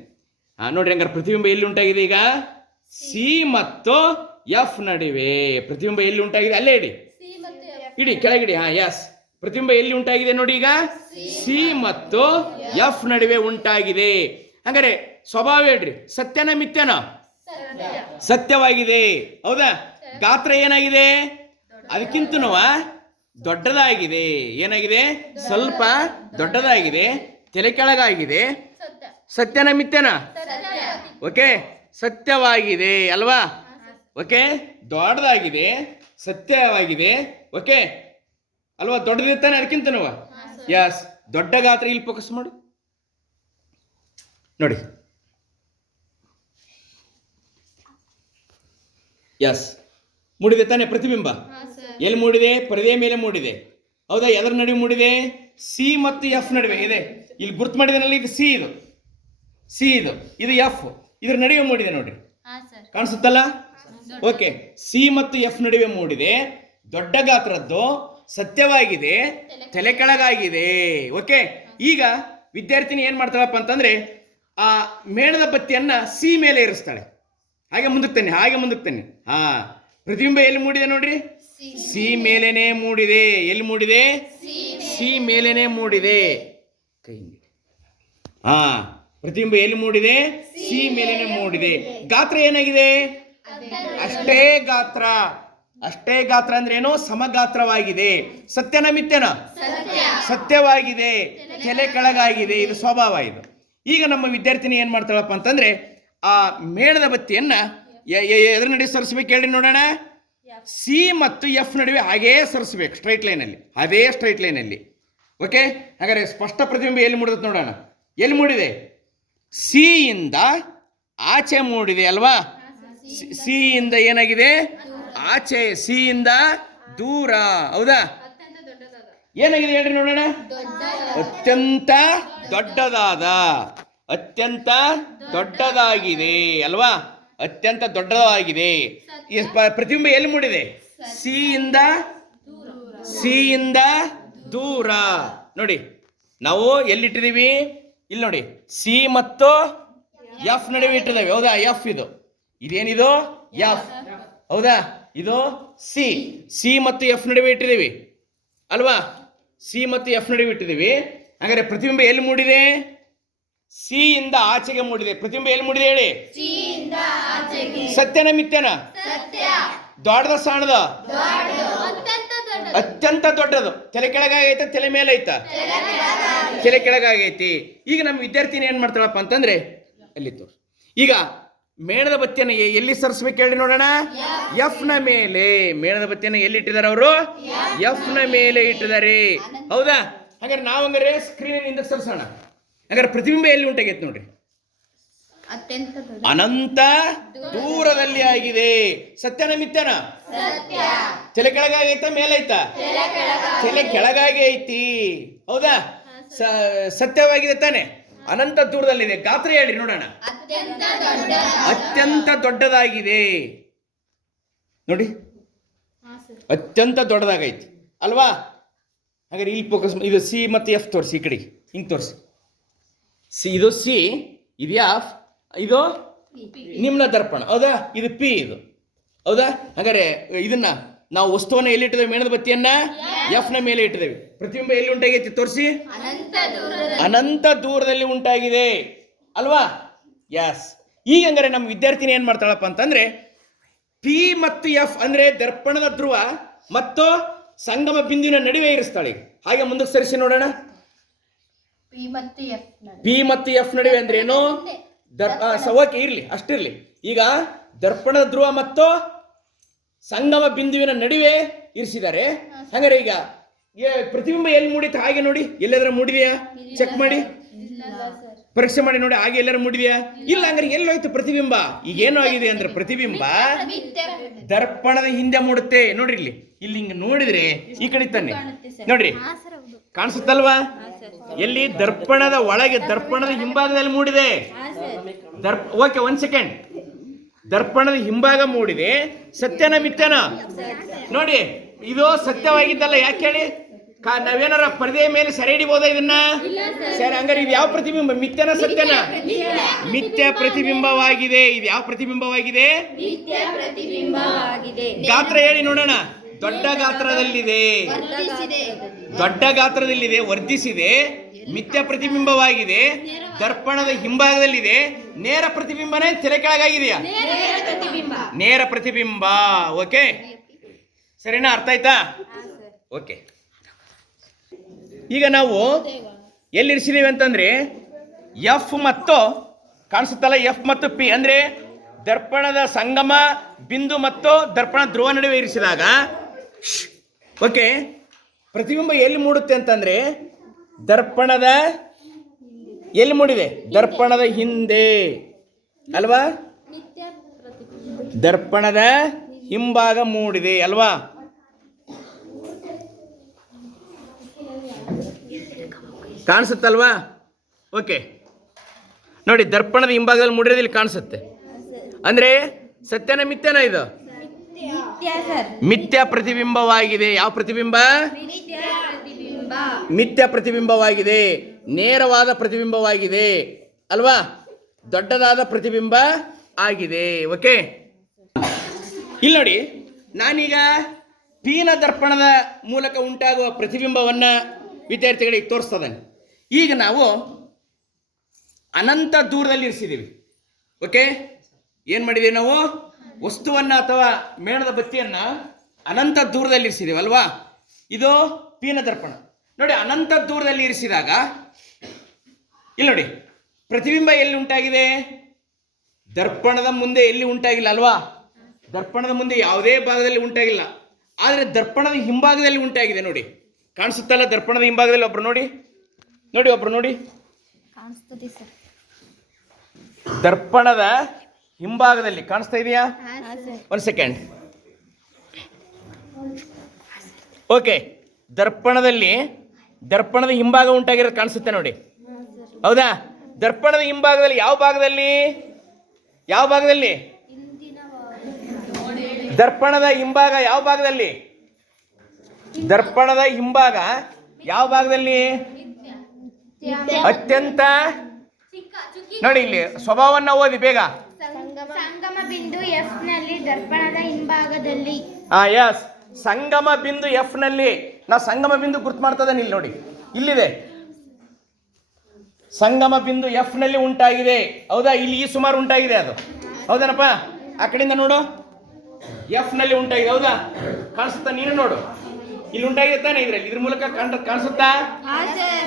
ಹಾ ನೋಡ್ರಿ ಹಂಗಾರೆ ಪ್ರತಿಬಿಂಬ ಎಲ್ಲಿ ಉಂಟಾಗಿದೆ ಈಗ? ಸಿ. ಮತ್ತು ಎಫ್ ನಡುವೆ ಪ್ರತಿಬಿಂಬ ಎಲ್ಲಿ ಉಂಟಾಗಿದೆ? ಅಲ್ಲೇ ಇಡಿ. ಇಡಿ ಕೆಳಗಿಡಿ ಹಾ ಎಸ್ ಪ್ರತಿಬಿಂಬ ಎಲ್ಲಿ ಉಂಟಾಗಿದೆ ನೋಡಿ ಈಗ? ಸಿ ಮತ್ತು ಎಫ್ ನಡುವೆ ಉಂಟಾಗಿದೆ. ಹಂಗಾರೆ ಸ್ವಭಾವ ಹೇಳ್ರಿ, ಸತ್ಯನ ಮಿಥ್ಯನ? ಸತ್ಯ ಸತ್ಯವಾಗಿದೆ. ಹೌದಾ? ಗಾತ್ರ ಏನಾಗಿದೆ? ಅದಕ್ಕಿಂತ ದೊಡ್ಡದಾಗಿದೆ. ಏನಾಗಿದೆ? ಸ್ವಲ್ಪ ದೊಡ್ಡದಾಗಿದೆ. ತಲೆ ಕೆಳಗಾಗಿದೆ. ಸತ್ಯ ಸತ್ಯನ ಮಿಥ್ಯನ? ಓಕೆ, ಸತ್ಯವಾಗಿದೆ ಅಲ್ವಾ? ಓಕೆ, ದೊಡ್ಡದಾಗಿದೆ, ಸತ್ಯವಾಗಿದೆ. ಓಕೆ ಅಲ್ವಾ? ದೊಡ್ಡದಿರ್ತಾನೆ ಅದಕ್ಕಿಂತನವ? ಯಸ್ ದೊಡ್ಡ ಗಾತ್ರ ಇಲ್ಲಿ ಫೋಕಸ್ ಮಾಡು. ನೋಡಿ. ಯಸ್ ಮೂಡಿದೆ ತಾನೆ ಪ್ರತಿಬಿಂಬ? ಎಲ್ಲಿ ಮೂಡಿದೆ? ಪರದೆ ಮೇಲೆ ಮೂಡಿದೆ. ಹೌದಾ? ಎದರ ನಡುವೆ ಮೂಡಿದೆ? ಸಿ ಮತ್ತು ಎಫ್ ನಡುವೆ. ಇದೆ. ಇಲ್ಲಿ ಗುರ್ತು ಮಾಡಿದನಲ್ಲಿ ಇದು ಸಿ ಇದು. ಸಿ ಇದು. ಇದು ಎಫ್ ಇದ್ರ ನಡುವೆ ಮೂಡಿದೆ ನೋಡಿ ಕಾಣಿಸುತ್ತಲ್ಲ? ಓಕೆ ಸಿ ಮತ್ತು ಎಫ್ ನಡುವೆ ಮೂಡಿದೆ. ದೊಡ್ಡ ಗಾತ್ರದ್ದು ಸತ್ಯವಾಗಿದೆ ತಲೆ ಕೆಳಗಾಗಿದೆ ಓಕೆ ಈಗ ವಿದ್ಯಾರ್ಥಿನಿ ಏನು ಮಾಡ್ತಾಳಪ್ಪ ಅಂತಂದ್ರೆ ಆ ಮೇಣದ ಬತ್ತಿಯನ್ನ ಸಿ ಮೇಲೆ ಇರಿಸ್ತಾಳೆ ಹಾಗೆ ಮುಂದಕ್ಕೆ ತನ್ನಿ ಹಾಗೆ ಮುಂದಕ್ಕೆ ತನ್ನಿ ಹಾ. ಪ್ರತಿಬಿಂಬ ಎಲ್ಲಿ ಮೂಡಿದೆ ನೋಡ್ರಿ? ಸಿ ಮೇಲೇನೆ ಮೂಡಿದೆ. ಎಲ್ಲಿ ಮೂಡಿದೆ? ಸಿ ಮೇಲೇನೆ ಮೂಡಿದೆ. ಕೈ. ಹಾ. ಪ್ರತಿಬಿಂಬ ಎಲ್ಲಿ ಮೂಡಿದೆ? ಸಿ ಮೇಲೇನೆ ಮೂಡಿದೆ. ಗಾತ್ರ ಏನಾಗಿದೆ? ಅಷ್ಟೇ ಗಾತ್ರ. ಅಷ್ಟೇ ಗಾತ್ರ ಅಂದ್ರೆ ಏನು ಸಮಗಾತ್ರವಾಗಿದೆ. ಸತ್ಯನ ಮಿಥ್ಯನ? ಸತ್ಯ. ಸತ್ಯವಾಗಿದೆ. ತಲೆ ಕೆಳಗಾಗಿದೆ. ಇದು ಸ್ವಭಾವ ಇದು. ಈಗ ನಮ್ಮ ವಿದ್ಯಾರ್ಥಿನಿ ಏನ್ ಮಾಡ್ತಾಳಪ್ಪ ಅಂತಂದ್ರೆ ಆ ಮೇಣದ ಬತ್ತಿಯನ್ನ ಎ- ಎ- ಎದ್ರ ನಡುವೆ ಸರಿಸ್ಬೇಕು ಹೇಳಿ ನೋಡೋಣ. ಸಿ ಮತ್ತು ಎಫ್ ನಡುವೆ ಹಾಗೇ ಸರಿಸ್ಬೇಕು ಸ್ಟ್ರೈಟ್ ಲೈನಲ್ಲಿ ಅದೇ ಸ್ಟ್ರೈಟ್ ಲೈನಲ್ಲಿ ಓಕೆ ಹಾಗಾದ್ರೆ ಸ್ಪಷ್ಟ ಪ್ರತಿಬಿಂಬ ಎಲ್ಲಿ ಮೂಡುತ್ತೆ ನೋಡೋಣ. ಎಲ್ಲಿ ಮೂಡಿದೆ? ಸಿ ಇಂದ ಆಚೆ ಮೂಡಿದೆ ಅಲ್ವಾ? ಸಿ- ಸಿ ಇಂದ ಏನಾಗಿದೆ? ಆಚೆ ಸಿ ಇಂದ ದೂರ, ಹೌದಾ? ಏನಾಗಿದೆ ಹೇಳ್ರಿ ನೋಡೋಣ? ಅತ್ಯಂತ ದೊಡ್ಡದಾದ, ಅತ್ಯಂತ ದೊಡ್ಡದಾಗಿದೆ, ಅಲ್ವಾ? ಅತ್ಯಂತ ದೊಡ್ಡದಾಗಿದೆ. ಪ್ರತಿಬಿಂಬ ಎಲ್ಲಿ ಮೂಡಿದೆ? ಸಿ ಇಂದ ಸಿ ಇಂದ ದೂರ. ನೋಡಿ, ನಾವು ಎಲ್ಲಿಟ್ಟಿದ್ದೀವಿ ಇಲ್ಲಿ ನೋಡಿ, ಸಿ ಮತ್ತು ಎಫ್ ನಡುವೆ ಇಟ್ಟಿದ್ದೇವೆ, ಹೌದಾ? ಎಫ್ ಇದು. ಇದೇನಿದು? ಎಫ್. ಹೌದಾ? ಇದು ಸಿ ಸಿ ಮತ್ತು ಎಫ್ ನಡುವೆ ಇಟ್ಟಿದ್ದೀವಿ. ಅಲ್ವಾ? ಸಿ ಮತ್ತು ಎಫ್ ನಡುವೆ ಇಟ್ಟಿದ್ದೀವಿ. ಹಾಗಾದ್ರೆ ಪ್ರತಿಬಿಂಬ ಎಲ್ಲಿ ಮೂಡಿದೆ? ಸಿ ಇಂದ ಆಚೆಗೆ ಮೂಡಿದೆ. ಪ್ರತಿಬಿಂಬ ಎಲ್ಲಿ ಮೂಡಿದೆ ಹೇಳಿ? ಸತ್ಯನ ಮಿಥ್ಯನ ದೊಡ್ಡದ ಸಣ್ಣದ ಅತ್ಯಂತ ದೊಡ್ಡ ಅತ್ಯಂತ ದೊಡ್ಡದು. ತಲೆ ಕೆಳಗಾಗೈತ ತಲೆ ಮೇಲೆ ಐತಾ ತಲೆ ಕೆಳಗಾಗೈತಿ. ಈಗ ನಮ್ಮ ವಿದ್ಯಾರ್ಥಿನಿ ಏನ್ ಮಾಡ್ತಾಳಪ್ಪ ಅಂತಂದ್ರೆ ಅಲ್ಲಿ ತೋರ್ಸು. ಈಗ ಮೇಣದ ಬತ್ತಿಯನ್ನು ಎಲ್ಲಿ ಸರಿಸ್ಬೇಕು ಹೇಳಿ ನೋಡೋಣ? ಎಫ್ನ ಮೇಲೆ. ಮೇಣದ ಬತ್ತಿಯನ್ನು ಎಲ್ಲಿ ಇಟ್ಟಿದ್ದಾರೆ ಅವರು? ಎಫ್ನ ಮೇಲೆ ಇಟ್ಟಿದ್ದಾರೆ. ಹೌದಾ? ಹಾಗಾದ್ರೆ ನಾವು ಸ್ಕ್ರೀನ್ ಹಿಂದಕ್ಕೆ ಸರಿಸೋಣ. ಹಾಗಾದ್ರೆ ಪ್ರತಿಬಿಂಬ ಎಲ್ಲಿ ಉಂಟಾಗೈತೆ ನೋಡ್ರಿ? ಅನಂತ ದೂರದಲ್ಲಿ ಆಗಿದೆ. ಸತ್ಯನ ಮಿಥ್ಯನ ತಲೆ ಕೆಳಗಾಗೈತಾ ಮೇಲೈತಾ ತಲೆ ಕೆಳಗಾಗಿ ಐತಿ ಹೌದಾ? ಸತ್ಯವಾಗಿದೆ ತಾನೆ. ಅನಂತ ದೂರದಲ್ಲಿದೆ. ಗಾತ್ರ ಹೇಳಿ ನೋಡೋಣ. ಅತ್ಯಂತ ದೊಡ್ಡ ಅತ್ಯಂತ ದೊಡ್ಡದಾಗಿದೆ. ನೋಡಿ. ಅತ್ಯಂತ ದೊಡ್ಡದಾಗೈತಿ. ಅಲ್ವಾ? ಹಾಗಾದ್ರೆ ಇಲ್ಲಿ ಫೋಕಸ್ ಇದು ಸಿ ಮತ್ತು ಎಫ್ ತೋರಿಸಿ ಈ ಕಡೆಗೆ. ಹಿಂಗೆ ತೋರಿಸಿ. ಸಿ ಇದು ಸಿ ಇದು ಎಫ್ ಇದು ನಿಮ್ನ ದರ್ಪಣ. ಹೌದಾ? ಇದು ಪಿ ಇದು. ಹೌದಾ? ಹಾಗಾದ್ರೆ ಇದನ್ನ ನಾವು ವಸ್ತುವನ್ನ ಎಲ್ಲಿ ಇಟ್ಟಿದ್ದೇವೆ ಮೇಣದ ಬತ್ತಿಯನ್ನ? ಎಫ್ನ ಮೇಲೆ ಇಟ್ಟಿದ್ದೇವೆ. ಪ್ರತಿಬಿಂಬ ಎಲ್ಲಿ ಉಂಟಾಗೈತಿ ತೋರಿಸಿ? ಅನಂತ ದೂರದ ಅನಂತ ದೂರದಲ್ಲಿ ಉಂಟಾಗಿದೆ. ಅಲ್ವಾ? ಎಸ್ ಈಗ ಹಂಗಾರೆ ನಮ್ಮ ವಿದ್ಯಾರ್ಥಿನಿ ಏನ್ ಮಾಡ್ತಾಳಪ್ಪ ಅಂತಂದ್ರೆ ಪಿ ಮತ್ತು ಎಫ್ ಅಂದ್ರೆ ದರ್ಪಣದ ಧ್ರುವ ಮತ್ತು ಸಂಗಮ ಬಿಂದುವಿನ ನಡುವೆ ಇರಿಸ್ತಾಳೆ. ಹಾಗೆ ಮುಂದಕ್ಕೆ ಸರಿಸಿ ನೋಡೋಣ. ಪಿ ಮತ್ತು ಎಫ್ ನಡುವೆ ಅಂದ್ರೆ ಏನು? ದರ್ಪ ಓಕೆ ಇರ್ಲಿ, ಅಷ್ಟಿರ್ಲಿ. ಈಗ ದರ್ಪಣದ ಧ್ರುವ ಮತ್ತು ಸಂಗಮ ಬಿಂದುವಿನ ನಡುವೆ ಇರಿಸಿದ್ದಾರೆ. ಹಂಗಾರೆ ಈಗ ಏ- ಪ್ರತಿಬಿಂಬ ಎಲ್ಲಿ ಮೂಡಿತ್ತು? ಹಾಗೆ ನೋಡಿ. ಎಲ್ಲಾದ್ರೂ ಮೂಡಿದೆಯಾ? ಚೆಕ್ ಮಾಡಿ. ಇಲ್ಲ ಸರ್. ಪರೀಕ್ಷೆ ಮಾಡಿ ನೋಡಿ. ಹಾಗೆ ಎಲ್ಲರೂ ಮೂಡಿದೆಯಾ? ಇಲ್ಲ. ಹಂಗಾರೆ ಎಲ್ಲೋಯ್ತು ಪ್ರತಿಬಿಂಬ? ಈಗ ಏನು ಆಗಿದೆ ಅಂದ್ರೆ ಪ್ರತಿಬಿಂಬ. ದರ್ಪಣದ ಹಿಂದೆ ಮೂಡುತ್ತೆ. ನೋಡ್ರಿ ಇಲ್ಲಿ. ಇಲ್ಲಿ ಹಿಂಗೆ ನೋಡಿದ್ರೆ ಈ ಕಡೆ ತಾನೆ ನೋಡ್ರಿ. ಕಾಣಿಸುತ್ತಲ್ವಾ? ಎಲ್ಲಿ ದರ್ಪಣದ ಒಳಗೆ ದರ್ಪಣದ ಹಿಂಭಾಗದಲ್ಲಿ ಮೂಡಿದೆ. ದರ್ಪ ಓಕೆ ಒಂದ್ ಸೆಕೆಂಡ್ ದರ್ಪಣದ ಹಿಂಭಾಗ ಮೂಡಿದೆ. ಸತ್ಯನ ಮಿಥ್ಯನ ನೋಡಿ, ಇದು ಸತ್ಯವಾಗಿದ್ದಲ್ಲ, ಯಾಕೆ ಹೇಳಿ? ಕಾ, ನಾವೇನಾರ ಪರದೆ ಮೇಲೆ ಸೆರೆ ಹಿಡಿಬೋದ ಇದನ್ನ? ಸರಿ, ಹಂಗಾರೆ ಇದು ಯಾವ ಪ್ರತಿಬಿಂಬ? ಮಿಥ್ಯನ ಸತ್ಯನ? ಮಿಥ್ಯ ಪ್ರತಿಬಿಂಬವಾಗಿದೆ. ಇದು ಯಾವ ಪ್ರತಿಬಿಂಬವಾಗಿದೆ? ಗಾತ್ರ ಹೇಳಿ ನೋಡೋಣ. ದೊಡ್ಡ ಗಾತ್ರದಲ್ಲಿದೆ. ದೊಡ್ಡ ಗಾತ್ರದಲ್ಲಿದೆ. ವರ್ಧಿಸಿದೆ. ಮಿಥ್ಯ ಪ್ರತಿಬಿಂಬವಾಗಿದೆ. ದರ್ಪಣದ ಹಿಂಭಾಗದಲ್ಲಿದೆ. ನೇರ ಪ್ರತಿಬಿಂಬನೇ ತೆರೆ ಕೆಳಗಾಗಿದೆಯಾ? ನೇರ ಪ್ರತಿಬಿಂಬ. ಓಕೆ. ಸರಿನಾ? ಅರ್ಥ ಆಯ್ತಾ? ಓಕೆ. ಈಗ ನಾವು ಎಲ್ಲಿರಿಸಿದೀವಿ ಅಂತಂದ್ರೆ ಎಫ್ ಮತ್ತು ಕಾಣಿಸುತ್ತಲ್ಲ ಎಫ್ ಮತ್ತು ಪಿ ಅಂದ್ರೆ ದರ್ಪಣದ ಸಂಗಮ, ಬಿಂದು ಮತ್ತು ದರ್ಪಣ ಧ್ರುವ ನಡುವೆ ಇರಿಸಿದಾಗ ಓಕೆ, ಪ್ರತಿಬಿಂಬ ಎಲ್ಲಿ ಮೂಡುತ್ತೆ ಅಂತಂದ್ರೆ ದರ್ಪಣದ ಎಲ್ಲಿ ಮೂಡಿದೆ ದರ್ಪಣದ ಹಿಂದೆ. ಅಲ್ವಾ? ದರ್ಪಣದ ಹಿಂಭಾಗ ಮೂಡಿದೆ ಅಲ್ವಾ? ಕಾಣಿಸುತ್ತಲ್ವಾ? ಓಕೆ. ನೋಡಿ ದರ್ಪಣದ ಹಿಂಭಾಗದಲ್ಲಿ ಮೂಡಿರೋದು ಇಲ್ಲಿ ಕಾಣಿಸುತ್ತೆ. ಅಂದ್ರೆ ಸತ್ಯನ ಮಿಥ್ಯನ ಇದು? ಮಿಥ್ಯ ಪ್ರತಿಬಿಂಬವಾಗಿದೆ. ಯಾವ ಪ್ರತಿಬಿಂಬ. ಮಿಥ್ಯ ಪ್ರತಿಬಿಂಬವಾಗಿದೆ, ನೇರವಾದ ಪ್ರತಿಬಿಂಬವಾಗಿದೆ, ಅಲ್ವಾ? ದೊಡ್ಡದಾದ ಪ್ರತಿಬಿಂಬ ಆಗಿದೆ, ಓಕೆ? ಇಲ್ಲಿ ನೋಡಿ, ನಾನೀಗ ಪೀನ ದರ್ಪಣದ ಮೂಲಕ ಉಂಟಾಗುವ ಪ್ರತಿಬಿಂಬವನ್ನು ವಿದ್ಯಾರ್ಥಿಗಳಿಗೆ ತೋರಿಸ್ತದೆ ಈಗ ನಾವು ಅನಂತ ದೂರದಲ್ಲಿ ಇರಿಸಿದ್ದೀವಿ, ಓಕೆ? ಏನು ಮಾಡಿದೆ ನಾವು? ವಸ್ತುವನ್ನು ಅಥವಾ ಮೇಣದ ಬತ್ತಿಯನ್ನು ಅನಂತ ದೂರದಲ್ಲಿ ಇರಿಸಿದ್ದೀವಿ, ಅಲ್ವಾ? ಇದು ಪೀನ ದರ್ಪಣ. ನೋಡಿ ಅನಂತ ದೂರದಲ್ಲಿ ಇರಿಸಿದಾಗ ಇಲ್ಲಿ ನೋಡಿ ಪ್ರತಿಬಿಂಬ ಎಲ್ಲಿ ಉಂಟಾಗಿದೆ? ದರ್ಪಣದ ಮುಂದೆ ಎಲ್ಲಿ ಉಂಟಾಗಿಲ್ಲ ಅಲ್ವಾ? ದರ್ಪಣದ ಮುಂದೆ ಯಾವುದೇ ಭಾಗದಲ್ಲಿ ಉಂಟಾಗಿಲ್ಲ. ಆದರೆ ದರ್ಪಣದ ಹಿಂಭಾಗದಲ್ಲಿ ಉಂಟಾಗಿದೆ ನೋಡಿ. ಕಾಣಿಸುತ್ತಲ್ಲ ದರ್ಪಣದ ಹಿಂಭಾಗದಲ್ಲಿ ಒಬ್ರು ನೋಡಿ? ನೋಡಿ ಒಬ್ರು ನೋಡಿ. ದರ್ಪಣದ ಹಿಂಭಾಗದಲ್ಲಿ ಕಾಣಿಸ್ತಾ ಇದೆಯಾ? ಸರ್. ಒಂದು ಸೆಕೆಂಡ್ ಓಕೆ ದರ್ಪಣದಲ್ಲಿ ದರ್ಪಣದ ಹಿಂಭಾಗ ಉಂಟಾಗಿರೋದು ಕಾಣಿಸುತ್ತೆ ನೋಡಿ. ಹೌದಾ? ದರ್ಪಣದ ಹಿಂಭಾಗದಲ್ಲಿ ಯಾವ ಭಾಗದಲ್ಲಿ? ಯಾವ ಭಾಗದಲ್ಲಿ? ದರ್ಪಣದ ಹಿಂಭಾಗ ಯಾವ ಭಾಗದಲ್ಲಿ? ದರ್ಪಣದ ಹಿಂಭಾಗ ಯಾವ ಭಾಗದಲ್ಲಿ? ಅತ್ಯಂತ ನೋಡಿ ಇಲ್ಲಿ ಸ್ವಭಾವವನ್ನು ಓದಿ ಬೇಗ. ಸಂಗಮ ಬಿಂದು ಎಫ್ನಲ್ಲಿ ದರ್ಪಣದ ಹಿಂಭಾಗದಲ್ಲಿ. ಹಾ ಎಸ್ ಸಂಗಮ ಬಿಂದು ಎಫ್ನಲ್ಲಿ. ನಾ ಸಂಗಮ ಬಿಂದು ಗುರ್ತು ಮಾಡ್ತದೇನೆ ಇಲ್ಲಿ ನೋಡಿ. ಇಲ್ಲಿದೆ. ಸಂಗಮ ಬಿಂದು ಎಫ್ನಲ್ಲಿ ಉಂಟಾಗಿದೆ. ಹೌದಾ? ಇಲ್ಲಿ ಈ ಸುಮಾರು ಉಂಟಾಗಿದೆ ಅದು. ಹೌದೇನಪ್ಪ? ಆ ಕಡೆಯಿಂದ ನೋಡು. ಎಫ್ನಲ್ಲಿ ಉಂಟಾಗಿದೆ. ಹೌದಾ? ಕಾಣಿಸುತ್ತಾ ನೀನು ನೋಡು. ಇಲ್ಲಿ ಉಂಟಾಗಿದೆ ತಾನೆ ಇದ್ರಲ್ಲಿ? ಇದ್ರ ಮೂಲಕ ಕಂಡ ಕಾಣಿಸುತ್ತಾ?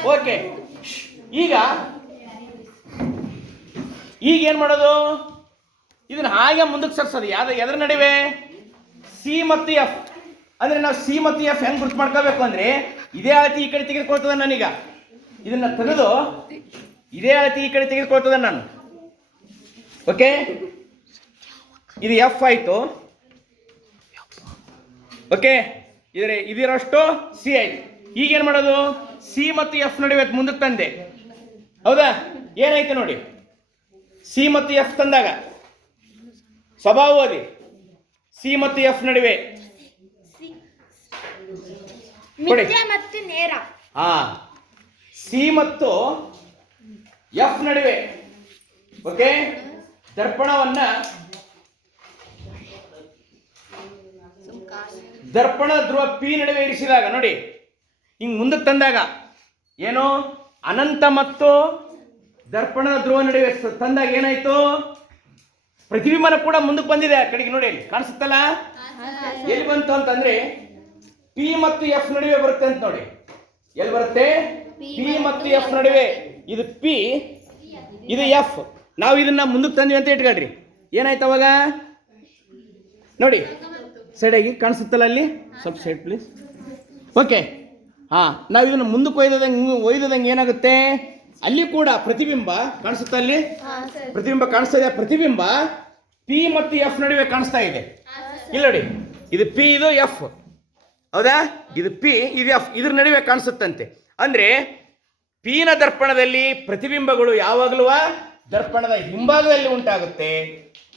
ಓಕೆ. ಈಗ ಈಗ ಏನ್ ಮಾಡೋದು? ಇದನ್ನ ಹಾಗೆ ಮುಂದಕ್ಕೆ ಸರ್ಸೋದು. ಯಾವ ಎದ್ರ ನಡುವೆ? ಸಿ ಮತ್ತು ಎಫ್ ಅಂದ್ರೆ ನಾವು ಸಿ ಮತ್ತು ಎಫ್ ಹೆಂಗ್ ಗುರುತು ಮಾಡ್ಕೋಬೇಕು ಅಂದ್ರೆ ಇದೇ ಅಳತಿ ಈ ಕಡೆ ತೆಗೆದುಕೊಳ್ತದ ನಾನೀಗ. ಇದನ್ನ ತೆಗೆದು ಇದೇ ಅಳತಿ ಈ ಕಡೆ ತೆಗೆದುಕೊಳ್ತದ ನಾನು. ಓಕೆ ಇದು ಎಫ್ ಆಯ್ತು. ಓಕೆ ಇದ್ರೆ ಇದಿರೋಷ್ಟು ಸಿ ಆಯ್ತು. ಈಗ ಏನು ಮಾಡೋದು? ಸಿ ಮತ್ತು ಎಫ್ ನಡುವೆ ಮುಂದಕ್ಕೆ ತಂದೆ. ಹೌದಾ? ಏನಾಯ್ತು ನೋಡಿ? ಸಿ ಮತ್ತು ಎಫ್ ತಂದಾಗ. ಸ್ವಭಾವ ಓದಿ ಸಿ ಮತ್ತು ಎಫ್ ನಡುವೆ. ಮಿಥ್ಯ ಮತ್ತು ನೇರ. ಹಾ ಸಿ ಮತ್ತು ಎಫ್ ನಡುವೆ ಓಕೆ? ದರ್ಪಣವನ್ನ ದರ್ಪಣ ಧ್ರುವ ಪಿ ನಡುವೆ ಇರಿಸಿದಾಗ ನೋಡಿ ಹಿಂಗ್ ಮುಂದಕ್ಕೆ ತಂದಾಗ ಏನು? ಅನಂತ ಮತ್ತು ದರ್ಪಣ ಧ್ರುವ ನಡುವೆ ತಂದಾಗ ಏನಾಯ್ತು? ಪ್ರತಿಬಿಂಬನ ಕೂಡ ಮುಂದಕ್ಕೆ ಬಂದಿದೆ ಆ ಕಡೆಗೆ ನೋಡಿ ಕಾಣಿಸುತ್ತಲ್ಲ. ಎಲ್ಲಿ ಬಂತು ಅಂತಂದ್ರೆ ಪಿ ಮತ್ತು ಎಫ್ ನಡುವೆ ಬರುತ್ತೆ ಅಂತ ನೋಡಿ. ಎಲ್ಲಿ ಬರುತ್ತೆ? ಪಿ ಮತ್ತು ಎಫ್ ನಡುವೆ. ಇದು ಪಿ ಇದು ಎಫ್ ನಾವು ಇದನ್ನ ಮುಂದಕ್ಕೆ ತಂದ್ವಿ ಅಂತ ಇಟ್ಕೊಳ್ರಿ ಏನಾಯ್ತು ಅವಾಗ? ನೋಡಿ ಸೈಡಾಗಿ ಕಾಣಿಸುತ್ತಲ್ಲ ಅಲ್ಲಿ? ಸ್ವಲ್ಪ ಸೈಡ್ ಪ್ಲೀಸ್ ಓಕೆ ಹಾಂ ನಾವು ಇದನ್ನು ಮುಂದಕ್ಕೆ ಒಯ್ದದಂಗೆ ಒಯ್ದದಂಗೆ ಏನಾಗುತ್ತೆ? ಅಲ್ಲಿ ಕೂಡ ಪ್ರತಿಬಿಂಬ ಕಾಣಿಸುತ್ತಾ ಅಲ್ಲಿ? ಪ್ರತಿಬಿಂಬ ಕಾಣಿಸ್ತಾ ಇದೆ. ಪ್ರತಿಬಿಂಬ ಪಿ ಮತ್ತು ಎಫ್ ನಡುವೆ ಕಾಣಿಸ್ತಾ ಇದೆ. ಇಲ್ಲ ನೋಡಿ. ಇದು ಪಿ ಇದು ಎಫ್ ಹೌದಾ? ಇದು ಪಿ ಇದು ಎಫ್ ಇದ್ರ ನಡುವೆ ಕಾಣಿಸುತ್ತಂತೆ. ಅಂದ್ರೆ ಪಿನ ದರ್ಪಣದಲ್ಲಿ ಪ್ರತಿಬಿಂಬಗಳು ಯಾವಾಗಲೂ ದರ್ಪಣದ ಹಿಂಭಾಗದಲ್ಲಿ ಉಂಟಾಗುತ್ತೆ.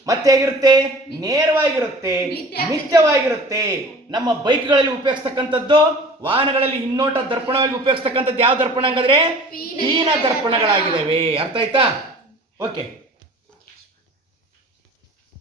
ಮತ್ತೆ ಹೇಗಿರುತ್ತೆ? ನೇರವಾಗಿರುತ್ತೆ ನಿತ್ಯವಾಗಿರುತ್ತೆ. ನಮ್ಮ ಬೈಕ್ಗಳಲ್ಲಿ ಉಪಯೋಗಿಸ್ತಕ್ಕಂಥದ್ದು ವಾಹನಗಳಲ್ಲಿ ಹಿನ್ನೋಟ ದರ್ಪಣವಾಗಿ ಉಪಯೋಗಿಸ್ತಕ್ಕಂಥದ್ದು ಯಾವ ದರ್ಪಣ ಹಂಗಾದ್ರೆ ಪೀನ ದರ್ಪಣಗಳಾಗಿದ್ದಾವೆ. ಅರ್ಥ ಆಯ್ತಾ? ಓಕೆ.